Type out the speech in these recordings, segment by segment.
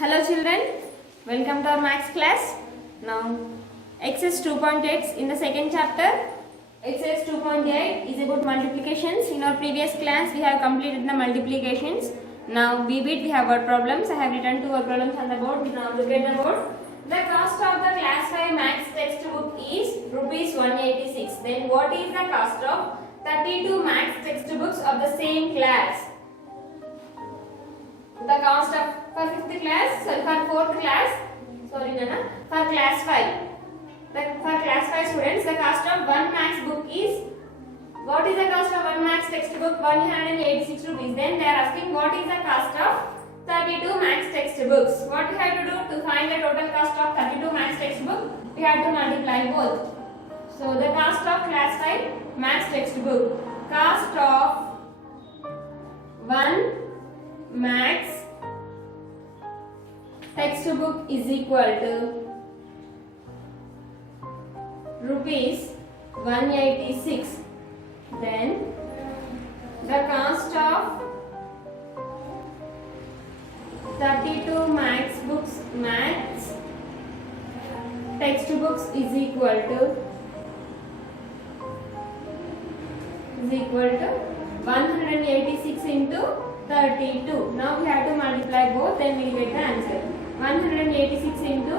Hello children, welcome to our maths class. Now exercise 2.8 in the second chapter. Exercise 2.8 is about multiplications. In our previous class we have completed the multiplications. Now B bit we have got problems. I have written two problems on the board. Now look at the board. The cost of the class 5 maths textbook is rupees 186. Then what is the cost of 32 maths textbooks of the same class? The cost of for 5th class, sorry, for 4th class, sorry Nana, for class 5. For class 5 students, the cost of one maths book is, what is the cost of one maths textbook? 186 rupees. Then they are asking what is the cost of 32 maths textbooks. What we have to do to find the total cost of 32 maths textbook? We have to multiply both. So the cost of class 5 maths textbook, cost of one maths textbook is equal to rupees 186. Then the cost of 32 maths textbooks is equal to 186 into 32. Now we have to multiply both, then we will get the answer. 186 into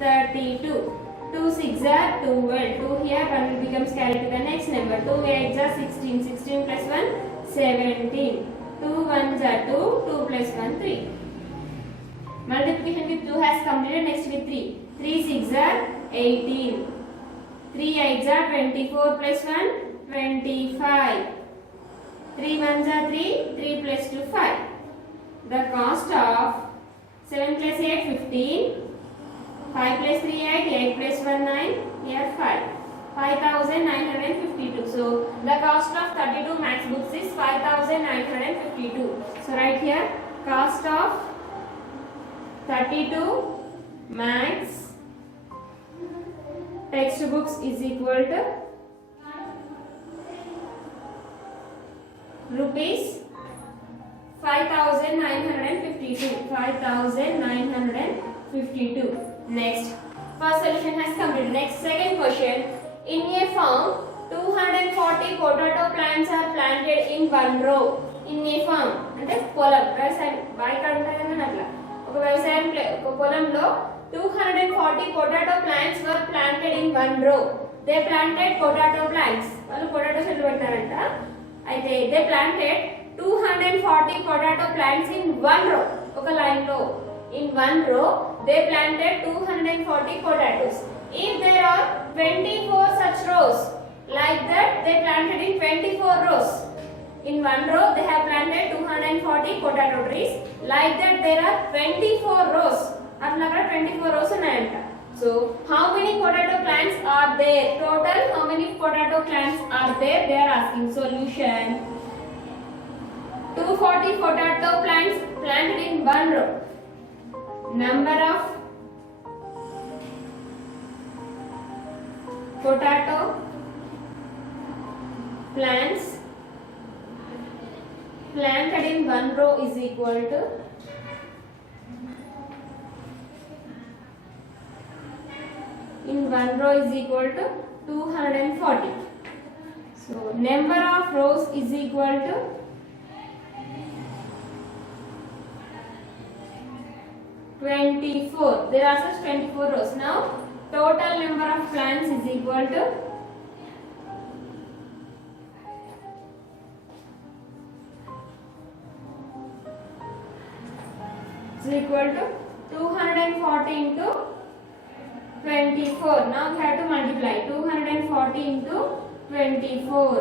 32. 2 6 are 12. 2 here, 1 will becomes carried to the next number. 2 8 are 16. 16 plus 1, 17. 2 1s are 2. 2 plus 1, 3. Multiplication with 2 has completed. Next with 3. 3 6 are 18. 3 8s are 24 plus 1, 25. 3 1s are 3. 3 plus 2, 5. The cost of 7 plus 8, 15. 5 plus 3, 8. 8 plus 1, 9. Here 5. 5,952. So the cost of 32 maths books is 5,952. So right here, cost of 32 maths textbooks is equal to rupees 5,952. 5,952. Next, first solution has completed. Next, second question. In a farm, 240 potato plants are planted in one row. In a farm, అంటే పొలం, వ్యవసాయం బాయికాడ ఉంటుంది కదా అట్లా ఒక వ్యవసాయం పొలంలో 240 potato plants were planted in one row. They planted potato plants. వాళ్ళు పొటాటో చెట్లు పెట్టారంట. అయితే they planted 240 potato plants in one row. ఒక లైన్ లో in one row they planted 240 potatoes. If there are 24 such rows, like that they planted in 24 rows. In one row they have planted 240 potato trees. Like that there are 24 rows. అట్లా 24 rows ఉన్నాయంట. So how many potato plants are there? Total how many potato plants are there? They are asking. Solution: 240 potato plants planted in one row. Number of potato plants planted in one row is equal to one row is equal to 240. So number of rows is equal to 24. There are such 24 rows. Now total number of plants is equal to is equal to 240 into 24. Now we have to multiply 240 into 24.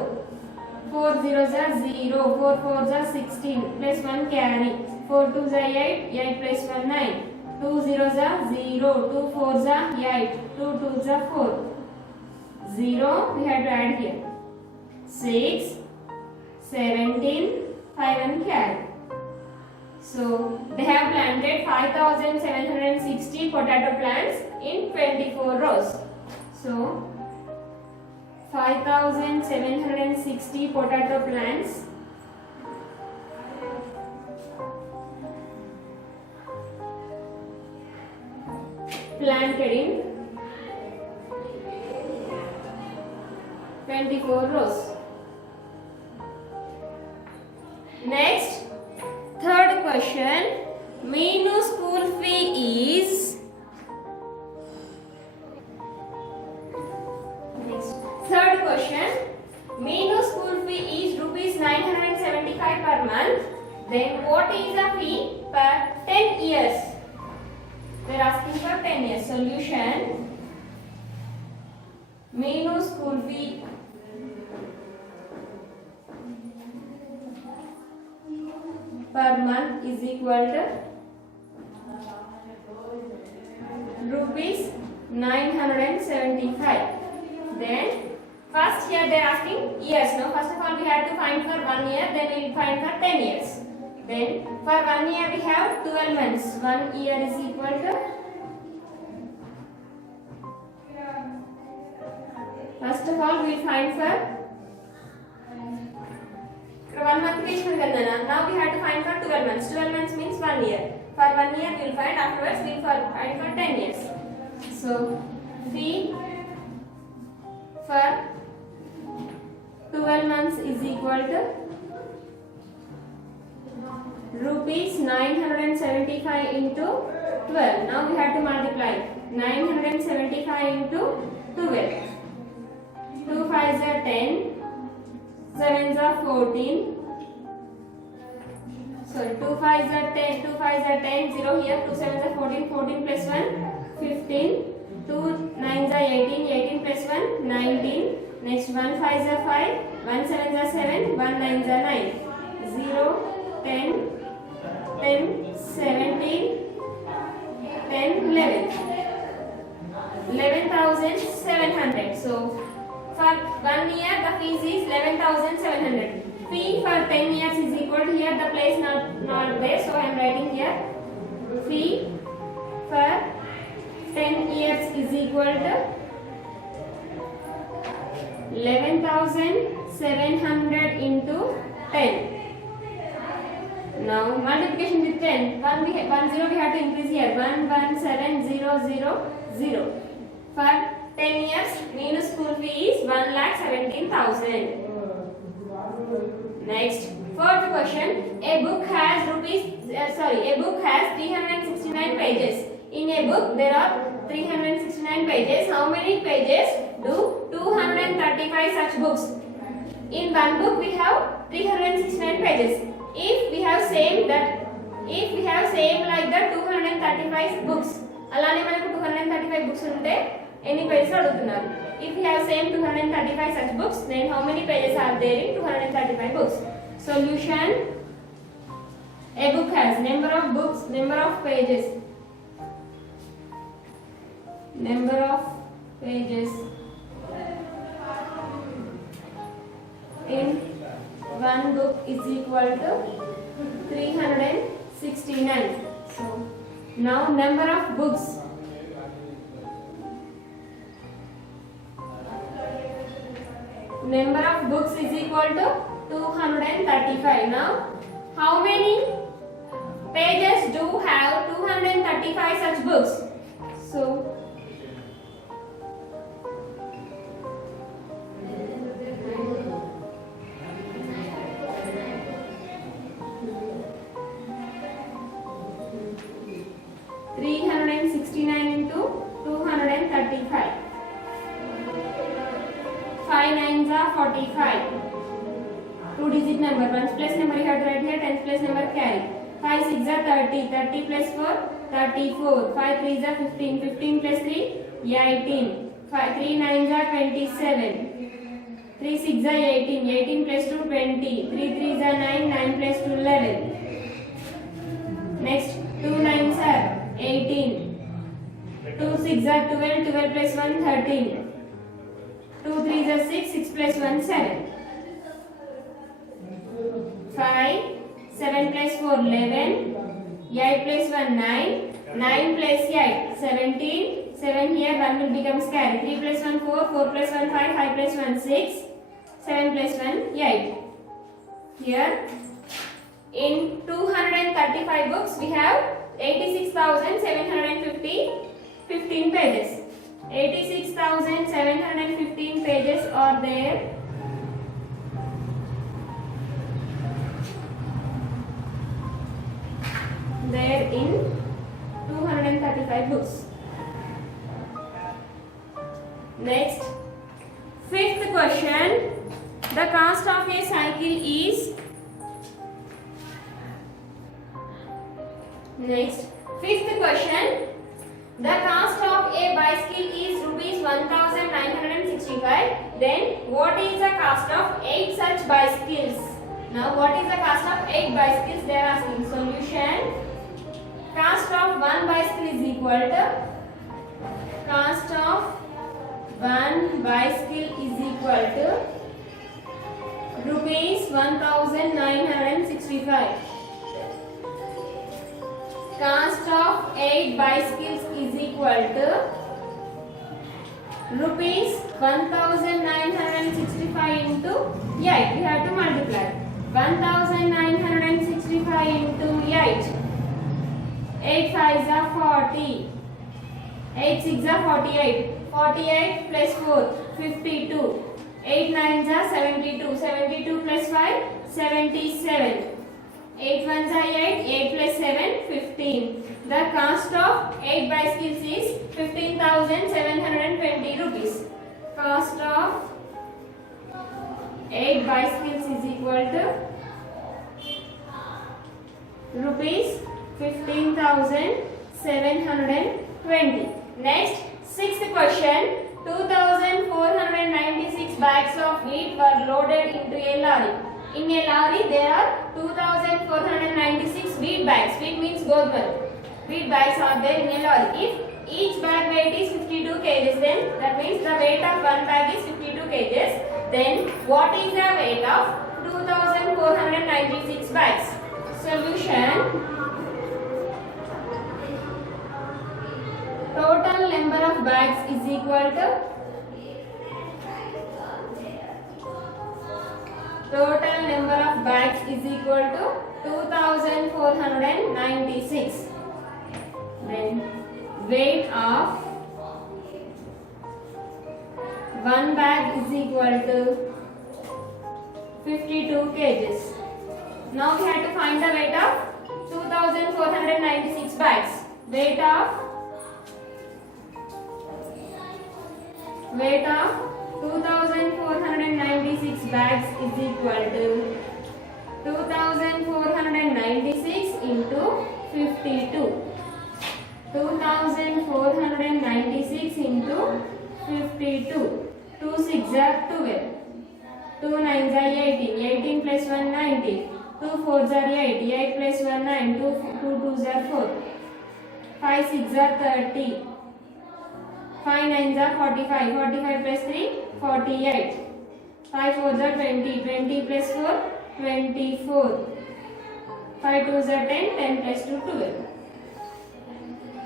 4 zeros are 0. 4 4s are 16. Plus 1 carry. 4 2s are 8. 8 plus 1 9. 2 zeros are 0. 2 4s are 8. 2 2s are 4. 0 we have to add here. 6 17 5 and carry. So they have planted 5,760 potato plants in 24 rows. So 5,760 potato plants planted in 24 rows. Next, third question. Meenu school fee is. Next, third question. Meenu school fee is rupees 975 per month. Then what is the fee per 10 years? They are asking for 10 years. Solution. Meenu school fee per month is equal to rupees 975. Then first here they are asking years. Now first of all we have to find for 1 year, then we will find for 10 years. Then for 1 year we have 12 months. 1 year is equal to, first of all we will find for 1 month each. Now we have to find for 12 months. 12 months means 1 year. For 1 year we will find, afterwards we will find for 10 years. So fee for 12 months is equal to rupees 975 into 12. Now we have to multiply 975 into 12. 2 5s are 10, 7s are 14. Sorry, 2 5s are 10, 2 5s are 10, 0 here, 2 7s are 14, 14 plus 1, 15, 2 9s are 18, 18 plus 1, 19. Next 1 5s are 5, 1 7s are 7, 1 9s are 9. 0, 10, 10, 17, 10, 11. 11,700. So for 1 year the fees is 11,700. Fee for 10 years is equal to, here the place not there, so I am writing here fee for 10 years is equal to 11,700 into 10. Now multiplication with 10. 1 0 we have to increase here. 1 1 7 0 0 0. For 10 years, Meenu school fee is 1,17,000. Next, fourth question. A book has a book has 369 pages. In a book there are 369 pages. How many pages do 235 such books? In one book we have 369 pages. If we have same like that 235 books, అలానే మనకు 235 books ఉంటే ఎన్ని pages అడుగుతున్నారు? If we have same 235 such books, then how many pages are there in 235 books? Solution. A book has number of books, number of pages. Number of pages in one book is equal to 369. So now number of books. Number of books is equal to 235. Now how many pages do have 235 such books? So 369 into 235. 5 9s are 45. 2 digit number. 1's place number you have to write here. 10's place number carry. 5 6 are 30. 30 plus 4 34. 5 3s are 15. 15 plus 3 18. 3 9s are 27. 3 6 are 18. 18 plus 2 20. 3 3s are 9. 9 plus 2 11. Next 2 9s are 18. 2 6 are 12. 12 plus 1 13. 2 3s are 6. 6 plus 1 7. 5 7 plus 4 11. 8 plus 1 9. 9 plus 8 17. 7 here 1 will become carry. 3 plus 1 4. 4 plus 1 5. 5 plus 1 6. 7 plus 1 8. Here in 235 books we have 86,750 15 pages. 86,715 pages are there. There in 235 books. Next, fifth question. The cost of a cycle is. Next, fifth question. The cost of a bicycle is rupees 1,965. Then, what is the cost of 8 such bicycles? Now, what is the cost of 8 bicycles? They are asking. Solution. Cost of one bicycle is equal to cost of one bicycle is equal to rupees 1,965. Cost of 8 bicycles is equal to rupees 1,965 into 8. We have to multiply. 1,965 into 8. 8 5s are 40. 8 6s are 48. 48 plus 4, 52. 8 9s are 72. 72 plus 5, 77. 8 1s are 8. 8 plus 7, 15. The cost of 8 bicycles is 15,720 rupees. Cost of 8 bicycles is equal to rupees 15,720. Next, sixth question. 2,496 bags of wheat were loaded into a lorry. In a lorry, there are 2,496 wheat bags. Wheat means godman. Wheat bags are there in a lorry. If each bag weight is 52 kgs, then that means the weight of one bag is 52 kgs. Then what is the weight of 2,496 bags? Solution. Total number of bags is equal to total number of bags is equal to 2,496. Then weight of one bag is equal to 52 kgs. Now we have to find the weight of 2,496 bags. Weight of 2,496 bags is equal to 2,496 into 52. 2,496 into 52. 2 6 are 12. 2 9s are 18. 18 plus 1 19. 2 4s are 8. 8 plus 1 9. 2 2s are 4. 5 6 are 30. 5 9s are 45. 45 plus 3, 48. 5 4s are 20. 20 plus 4, 24. 5 2s are 10. 10 plus 2, 12.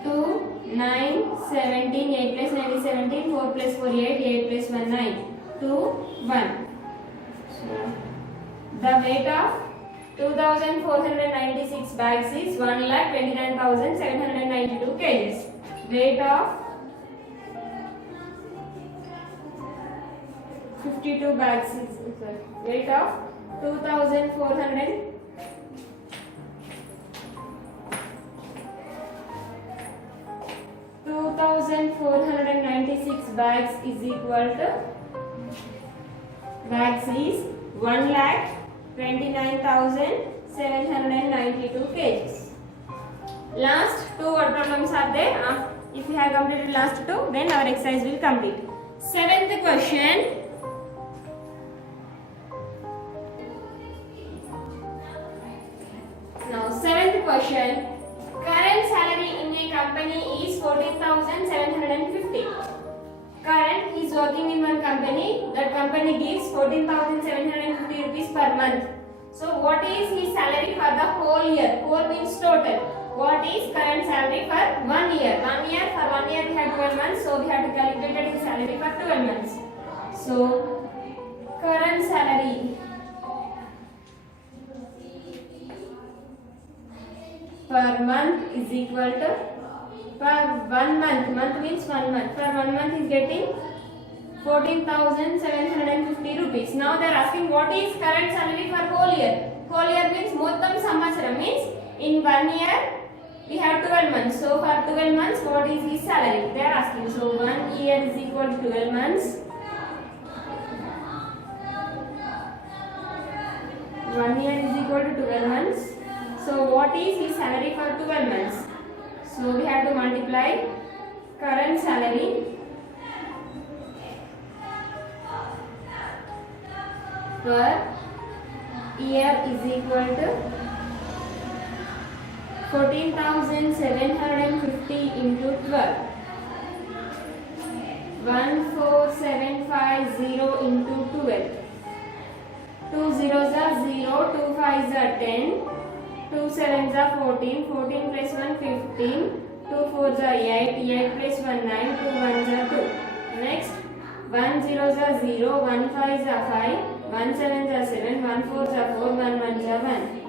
2, 9, 17. 8 plus 9 is 17. 4 plus 4, 8. 8 plus 1, 9. 2, 1. So, the weight of 2,496 bags is 1,29,792 kgs. Weight of 52 bags is weight of 2,496 bags is equal to bags is 1,29,792 kgs. Last two word problems are there. If you have completed last two, then our exercise will complete. Seventh question. Now, seventh question. Current salary in a company is 14,750. Current is working in one company. That company gives 14,750 rupees per month. So, what is his salary for the whole year? Whole means total. What is current salary for 1 year? 1 year, for 1 year we have 12 months. So, we have to calculate his salary for 12 months. So, current salary per month is equal to per 1 month, month means 1 month, per 1 month is getting 14,750 rupees. Now they are asking what is current salary for whole year. Whole year means mottam samvatsaram, means in 1 year we have 12 months. So for 12 months what is his salary they are asking. So 1 year is equal to 12 months. 1 year is equal to 12 months. So what is his salary for 12 months? So we have to multiply current salary per year is equal to 14,750 into 12. 14750 into 12. 2 zeros are 0, 2 fives are 10, 2 sevens are 14, 14 plus 1 15, 2 fours are 8, 8 plus 1 9, 2 ones are 2. Next 1 zeros are 0, 1 fives are 5, 1 sevens are 7, 1 fours are 4, 1 ones are 1.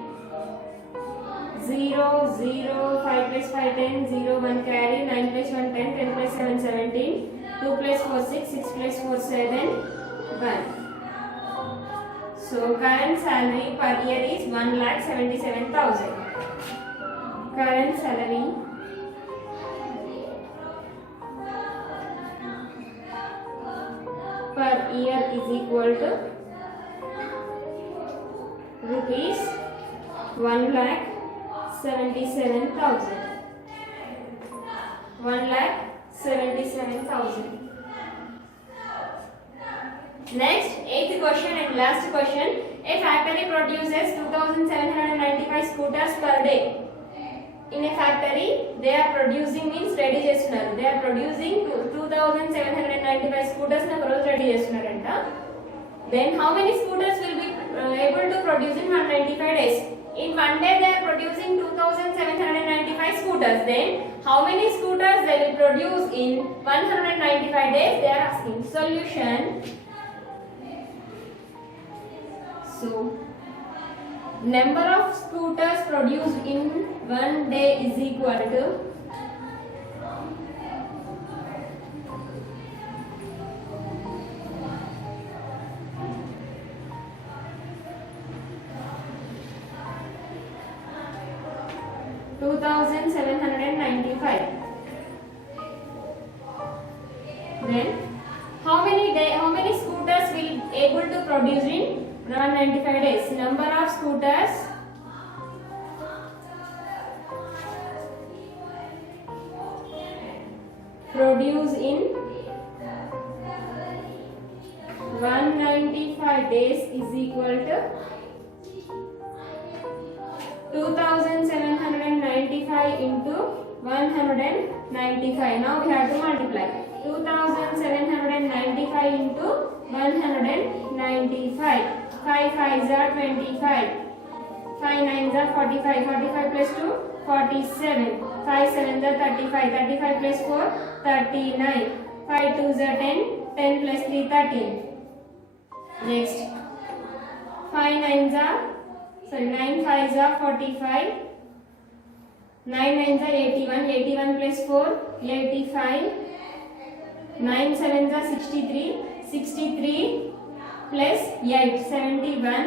0, 0, 5 plus 5 10, 0, 1 carry, 9 plus 1 10, 10 plus 7 17, 2 plus 4 6, 6 plus 4 7, 1. So current salary per year is 1,77,000. Current salary per year is equal to rupees 1,77,000. 1,77,000. Next, 8th question and last question. A factory produces 2,795 scooters per day. In a factory, they are producing means ready చేస్తున్నారు. They are producing 2,795 scooters na రోజు ready చేస్తున్నారంట. Then how many scooters will be able to produce in 195 days? In one day they are producing 2,795 scooters. Then how many scooters they will produce in 195 days? They are asking. Solution. So, number of scooters produced in one day is equal to 2,795. Then how many scooters will able to produce in 195 days? Number of scooters produced in 195 days is equal to 2,795 into 195. Now we have to multiply 2,795 into 195. 5 5s are 25. 5 9s are 45. 45 plus 2 47. 5 7s are 35. 35 plus 4 39. 5 2s are 10. 10 plus 3 13. Next 5 9s are 9 5s are 45. 9 9s are 81. 81 plus 4 85. 9 7s are 63. 63 plus 8 71.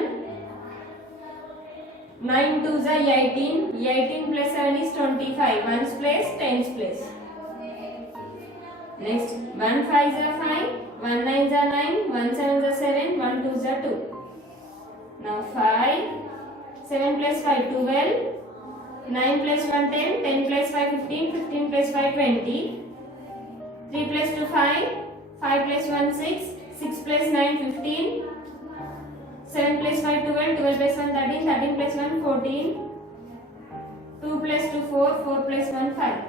9 2s are 18. 18 plus 7 is 25. 1's place 10's place. Next 1 5s are 5. 1 9s are 9. 1 7s are 7. 1 2s are 2. Now 5 7 plus 5 12. 9 plus 1 10. 10 plus 5 15. 15 plus 5 20. 3 plus 2 5. 5 plus 1 6. 6 plus 9 15. 7 plus 5 12. 12 plus 1 13. 13 plus 1 14. 2 plus 2 4. 4 plus 1 5.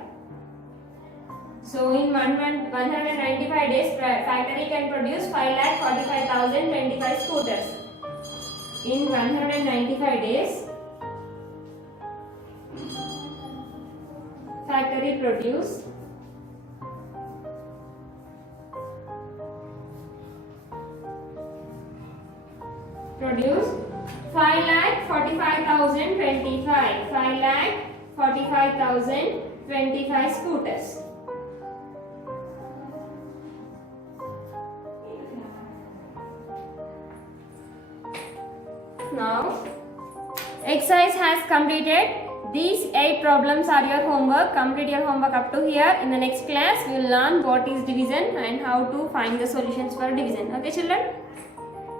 So in 195 days, factory can produce 5,45,025 scooters. In 195 days, factory produce 5,45,025. 5,45,025 25 scooters. Now, exercise has completed. These 8 problems are your homework. Complete your homework up to here. In the next class, we will learn what is division and how to find the solutions for division. Okay, children?